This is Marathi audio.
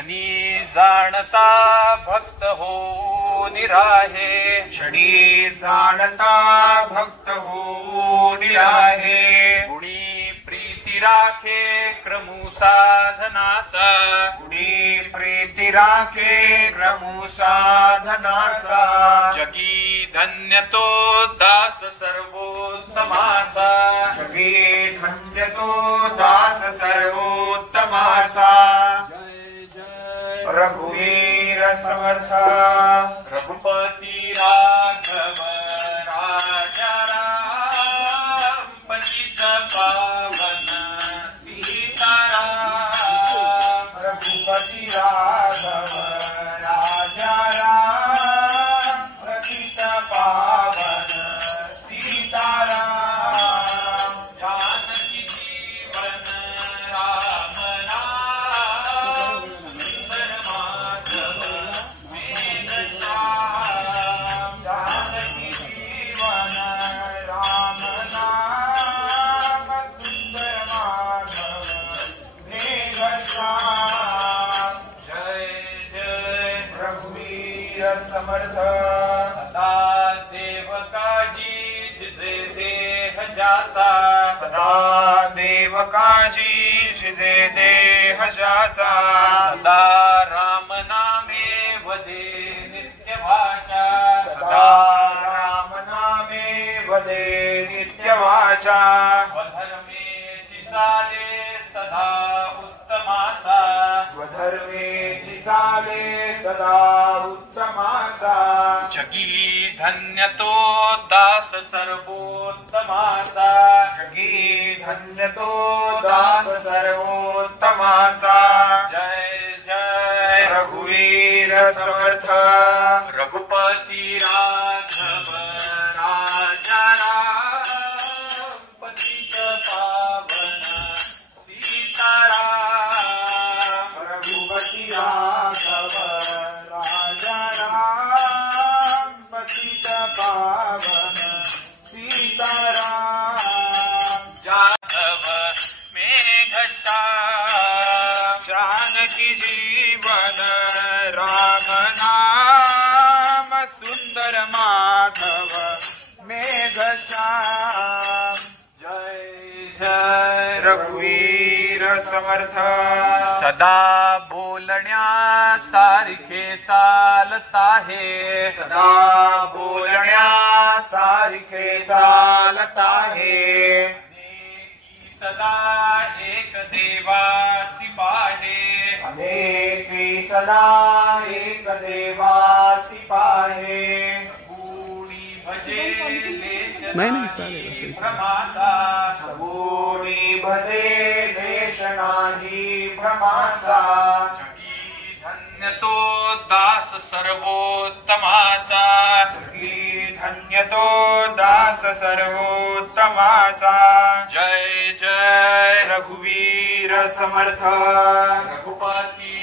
क्षणी जाणता भक्त हो निराहे, क्षणी जाणता भक्त हो निराहे, गुणी प्रीती राखे क्रमू साधनाचा, गुणी प्रीती राखे क्रमू साधनाचा, जगी धन्य तो दास सर्वोत्तमाचा, जगी धन्य तो दास सर्वोत्तमाचा। रघुवीर समर्थ रघुपती राघव राजा राम, पंडित पावन सीताराम, रघुपती राघव राजा राम, पंडित पावन सीताराम, जानकी जीवन राम नाम, सुंदर माधव मेघश्याम, जानकी जीवन राम नाम, सुंदर माधव मेघश्याम। जय जय रघुवीर समर्थ सदा देवकाजी जिजे देह जाता, सदा देवकाजी जिजे देह जाचा, सदा राम नामे वदे नित्य भाषा, सदा राम नामे वदे नित्य वाचा, स्वधर्मेची चाले सदा उत्तमाचा, स्वधर्मेची चाले सदा उत्तमाचा, जगी धन्य तो दास सर्वोत्तमाचा, जगी धन्य तो दास सर्वोत्तमाचा। जय जय रघुवीर समर्थ रघुपती राघव राजा राम, पतित पावन सीताराम, रघुपती राघव राजा राम, पतित पावन सीताराम, जाधव मेघश्याम, जानकी जीवन राम नाम, सुंदर माधव मेघश्याम। जय जय रघुवीर समर्थ सदा बोलण्या सारखे चालत आहे, सदा बोलण्या सारखे चालत आहे, सदा एक देवासी पाहे, अनेकी सदा एक देवासी पाहे, गुणी भजे लेश नाही, चालेल, असेल. भ्रमाचा, सगुणी भजे देश नाही भ्रमाचा, जगी धन्य तो दास सर्वोत्तमाचा, जगी धन्य तो दास सर्वोत्तमाचा। जय जय रघुवीर समर्थ रघुपती